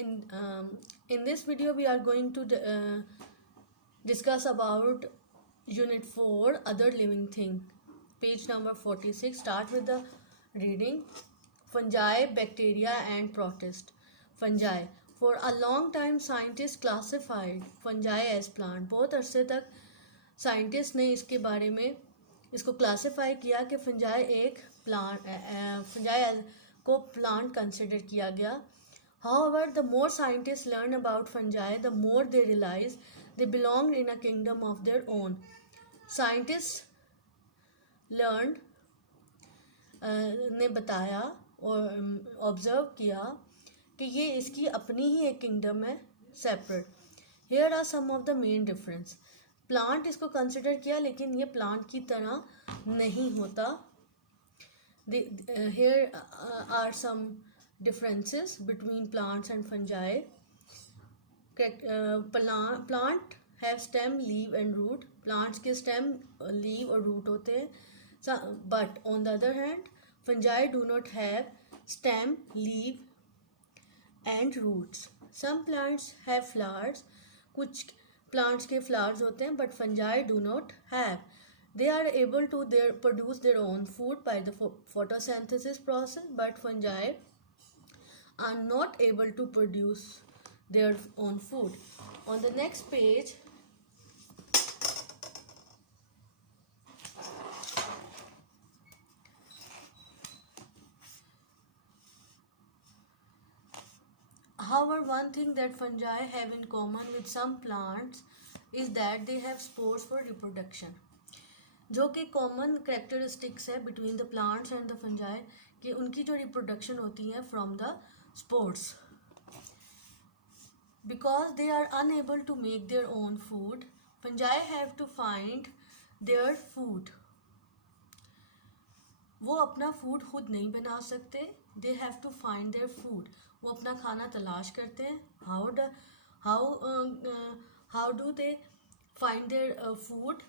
In this video we are going to discuss about unit 4 other living thing, page number 46. Start with the reading. Fungi, bacteria and protist. Fungi. For a long time scientists classified fungi as plant. बहुत अरसे तक scientist ने इसके बारे में इसको classify किया कि फंजाई एक प्लांट फंजाई को प्लांट कंसिडर किया गया. However, the more scientists learn about fungi, the more they realize they belong in a kingdom of their own. Scientists learned ने बताया और ऑब्जर्व किया कि ये इसकी अपनी ही एक किंगडम है separate. Here are some of the main difference. Plant इसको कंसिडर किया लेकिन ये प्लांट की तरह नहीं होता. Here are some differences between plants and fungi. Plant have stem, leaf and root. Plants के stem, leaf और root होते हैं. But on the other hand, fungi do not have stem, leaf and roots. Some plants have flowers. कुछ plants के flowers होते हैं, but fungi do not have. They are able to produce their own food by the photosynthesis process, but fungi are not able to produce their own food. On the next page, however, one thing that fungi have in common with some plants is that they have spores for reproduction. जो कि common characteristics है between the plants and the fungi कि उनकी जो reproduction होती है from the spores. Because they are unable to make their own food, fungi have to find their food. वो अपना फूड खुद नहीं बना सकते. They have to find their food. वो अपना खाना तलाश करते हैं. How do they find their food?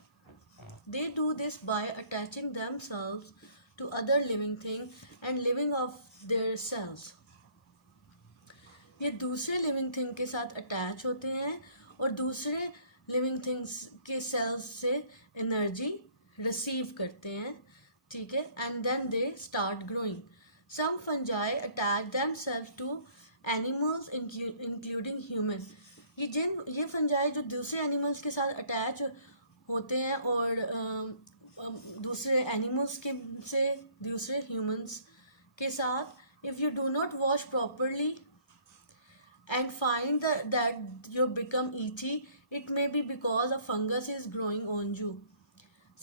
They do this by attaching themselves to other living thing and living off their cells. ये दूसरे living thing के साथ attach होते हैं और दूसरे living things के cells से energy receive करते हैं, ठीक है, and then they start growing. Some fungi attach themselves to animals including human. ये fungi जो दूसरे animals के साथ attach होते हैं और दूसरे एनिमल्स के से दूसरे ह्यूमंस के साथ, if you do not wash properly and find that you become itchy, it may be because a fungus is growing on you.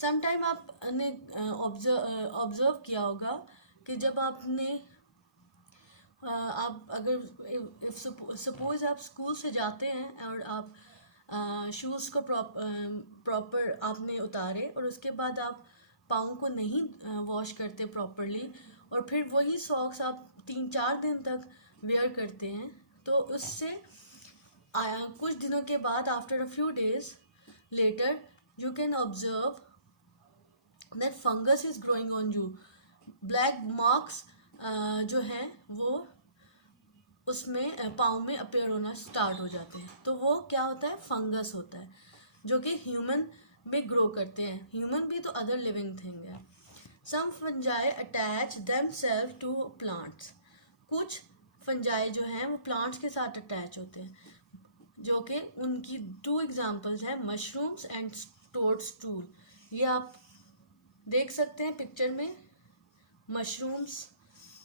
Sometime आपने ऑब्जर्व किया होगा कि जब आपने आप अगर सपोज आप स्कूल से जाते हैं और आप शूज़ को प्रॉपर आपने उतारे और उसके बाद आप पाँव को नहीं वॉश करते प्रॉपरली और फिर वही सॉक्स आप 3-4 दिन तक वेयर करते हैं, तो उससे कुछ दिनों के बाद after a few days later you can observe that fungus is growing on you. Black marks जो हैं वो उसमें पाँव में अपेयर होना स्टार्ट हो जाते हैं. तो वो क्या होता है? फंगस होता है जो कि ह्यूमन में ग्रो करते हैं. ह्यूमन भी तो अदर लिविंग थिंग है. Some fungi attach themselves to plants. कुछ फंजाई जो हैं वो प्लांट्स के साथ अटैच होते हैं, जो कि उनकी 2 एग्जांपल्स हैं, मशरूम्स एंड टोडस्टूल. ये आप देख सकते हैं पिक्चर में. मशरूम्स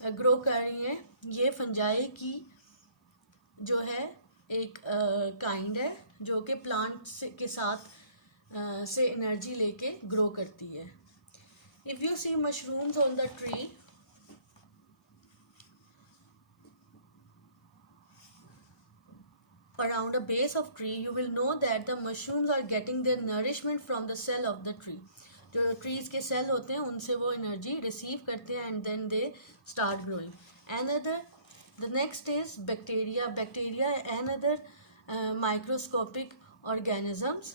ग्रो कर रही हैं. ये फंजाई की जो है एक काइंड है जो कि प्लांट के साथ से एनर्जी लेके ग्रो करती है. If you see mushrooms on the tree, around a base of tree, you will know that the mushrooms are getting their nourishment from the cell of the tree. जो trees के cell होते हैं उनसे वो energy receive करते हैं and then they start growing. The next is bacteria. Bacteria and other microscopic organisms.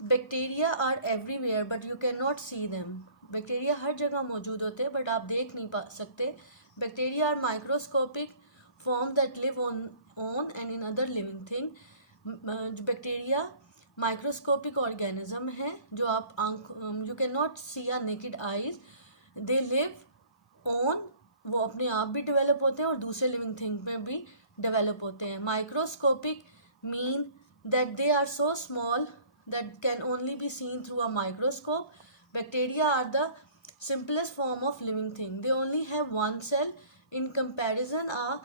Bacteria are everywhere but you cannot see them. Bacteria हर जगह मौजूद होते हैं बट आप देख नहीं सकते. Bacteria are microscopic form that live on and in other living thing. जो बैक्टीरिया माइक्रोस्कोपिक ऑर्गेनिज्म है जो आप you can not see our naked eyes. They live on, वो अपने आप भी डेवलप होते हैं और दूसरे लिविंग थिंग में भी डेवलप होते हैं. Microscopic mean that they are so small that can only be seen through a microscope. Bacteria are the simplest form of living thing. They only have one cell. In comparison, a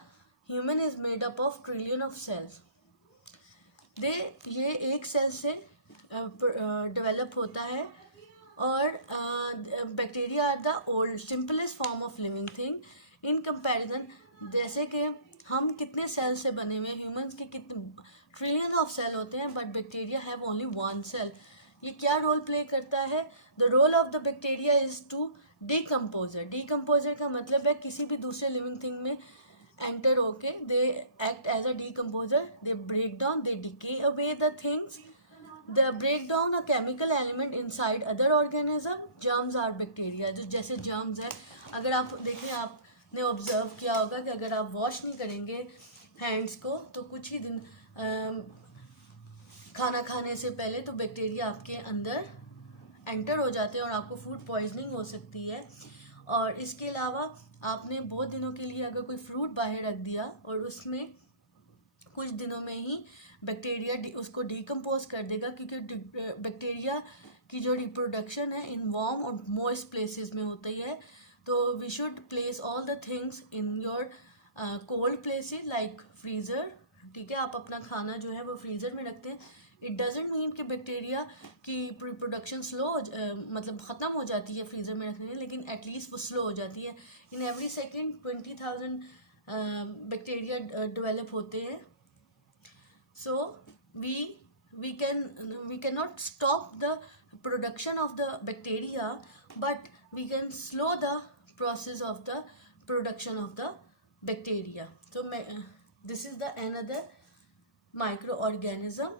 human is made up of trillion of cells. ये एक cell से develop होता है और bacteria are the old simplest form of living thing. In comparison, जैसे कि हम कितने सेल से बने हुए हैं, ह्यूमंस के कितने ट्रिलियन ऑफ सेल होते हैं, but bacteria have only one cell. ये क्या रोल प्ले करता है? The role of the bacteria is to decomposer. Decomposer का मतलब है किसी भी दूसरे लिविंग थिंग में एंटर होके they act as a decomposer. They break down, they decay away the things. They break down a chemical element inside other organism. Germs are bacteria. जो जैसे जर्म्स है, अगर आप देखें, आपने ऑब्जर्व किया होगा कि अगर आप वॉश नहीं करेंगे हैंड्स को तो कुछ ही दिन खाना खाने से पहले तो बैक्टीरिया आपके अंदर एंटर हो जाते हैं और आपको फूड पॉइजनिंग हो सकती है. और इसके अलावा आपने बहुत दिनों के लिए अगर कोई फ्रूट बाहर रख दिया और उसमें कुछ दिनों में ही बैक्टीरिया उसको डिकम्पोज कर देगा, क्योंकि बैक्टीरिया की जो रिप्रोडक्शन है इन वार्म और मॉइस्ट प्लेसेस में होती है. तो we should place all the things in your cold places like freezer. ठीक है, आप अपना खाना जो है वो फ्रीज़र में रखते हैं. इट डजेंट मीन कि बैक्टीरिया की रिप्रोडक्शन स्लो मतलब ख़त्म हो जाती है फ्रीज़र में रखने में, लेकिन एटलीस्ट वो स्लो हो जाती है. In every second 20,000 bacteria develop होते हैं. सो we cannot stop the production of the bacteria, but we can slow the process of the production of the bacteria. So this is the another microorganism